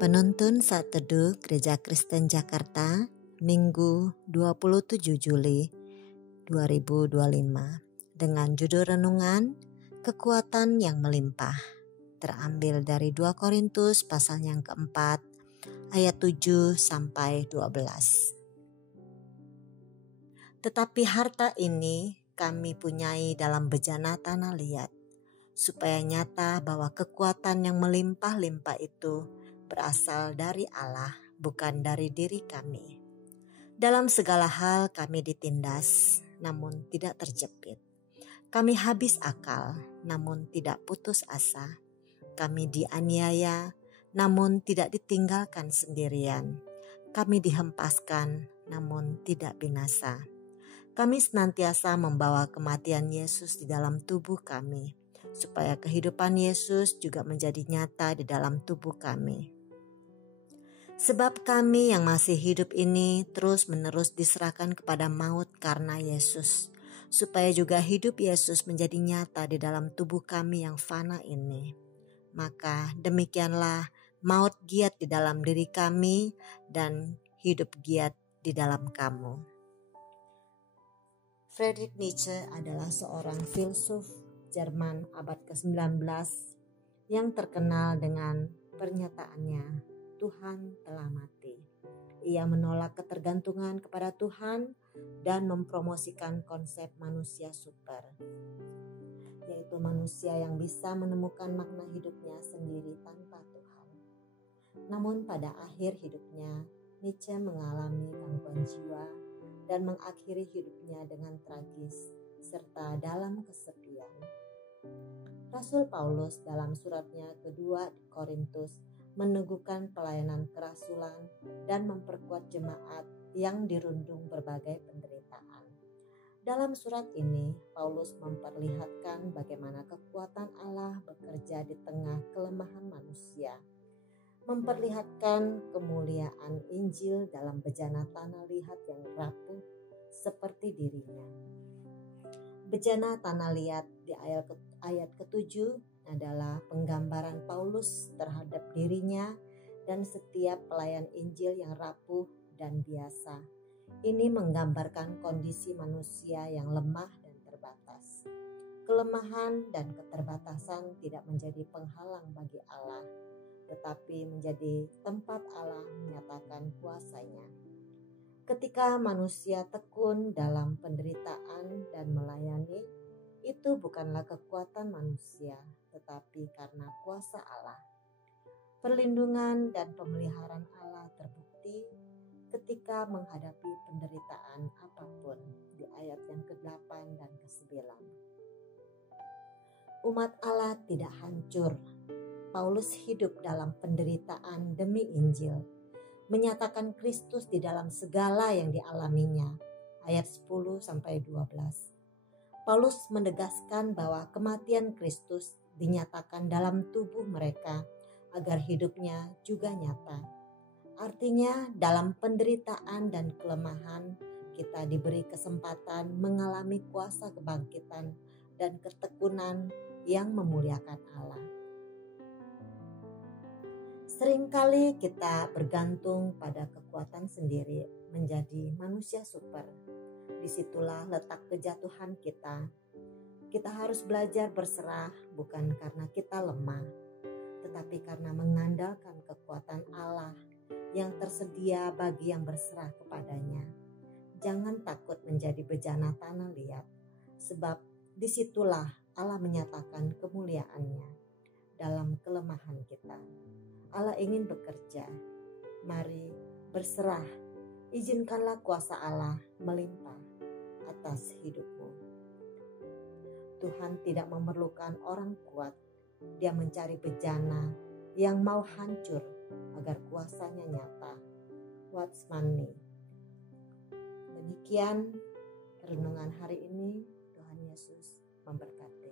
Penuntun Saat Teduh Gereja Kristen Jakarta, Minggu 27 Juli 2025, dengan judul renungan Kekuatan yang Melimpah, terambil dari 2 Korintus pasal yang keempat, ayat 7 sampai 12. Tetapi harta ini kami punyai dalam bejana tanah liat, supaya nyata bahwa kekuatan yang melimpah-limpah itu berasal dari Allah, bukan dari diri kami. Dalam segala hal kami ditindas, namun tidak terjepit. Kami habis akal, namun tidak putus asa. Kami dianiaya, namun tidak ditinggalkan sendirian. Kami dihempaskan, namun tidak binasa. Kami senantiasa membawa kematian Yesus di dalam tubuh kami, supaya kehidupan Yesus juga menjadi nyata di dalam tubuh kami. Sebab kami yang masih hidup ini terus-menerus diserahkan kepada maut karena Yesus, supaya juga hidup Yesus menjadi nyata di dalam tubuh kami yang fana ini. Maka demikianlah maut giat di dalam diri kami dan hidup giat di dalam kamu. Friedrich Nietzsche adalah seorang filsuf Jerman abad ke-19 yang terkenal dengan pernyataannya, Tuhan telah mati. Ia menolak ketergantungan kepada Tuhan dan mempromosikan konsep manusia super, yaitu manusia yang bisa menemukan makna hidupnya sendiri tanpa Tuhan. Namun pada akhir hidupnya, Nietzsche mengalami gangguan jiwa dan mengakhiri hidupnya dengan tragis serta dalam kesepian. Rasul Paulus dalam suratnya kedua Korintus meneguhkan pelayanan kerasulan dan memperkuat jemaat yang dirundung berbagai penderitaan. Dalam surat ini, Paulus memperlihatkan bagaimana kekuatan Allah bekerja di tengah kelemahan manusia, memperlihatkan kemuliaan Injil dalam bejana tanah liat yang rapuh seperti dirinya. Bejana tanah liat di ayat ke-7 adalah penggambaran Paulus terhadap dirinya dan setiap pelayan Injil yang rapuh dan biasa. Ini menggambarkan kondisi manusia yang lemah dan terbatas. Kelemahan dan keterbatasan tidak menjadi penghalang bagi Allah, tetapi menjadi tempat Allah menyatakan kuasa-Nya. Ketika manusia tekun dalam penderitaan dan melayani, itu bukanlah kekuatan manusia, tetapi karena kuasa Allah. Perlindungan dan pemeliharaan Allah terbukti ketika menghadapi penderitaan apapun di ayat yang ke-8 dan ke-9. Umat Allah tidak hancur. Paulus hidup dalam penderitaan demi Injil, menyatakan Kristus di dalam segala yang dialaminya. Ayat 10-12. Paulus menegaskan bahwa kematian Kristus dinyatakan dalam tubuh mereka agar hidupnya juga nyata. Artinya dalam penderitaan dan kelemahan kita diberi kesempatan mengalami kuasa kebangkitan dan ketekunan yang memuliakan Allah. Seringkali kita bergantung pada kekuatan sendiri menjadi manusia super. Disitulah letak kejatuhan kita. Kita harus belajar berserah bukan karena kita lemah, tetapi karena mengandalkan kekuatan Allah yang tersedia bagi yang berserah kepadanya. Jangan takut menjadi bejana tanah liat, sebab disitulah Allah menyatakan kemuliaan-Nya dalam kelemahan kita. Allah ingin bekerja. Mari berserah. Izinkanlah kuasa Allah melimpah atas hidupmu. Tuhan tidak memerlukan orang kuat. Dia mencari bejana yang mau hancur agar kuasa-Nya nyata. Watchman Nee. Demikian renungan hari ini. Tuhan Yesus memberkati.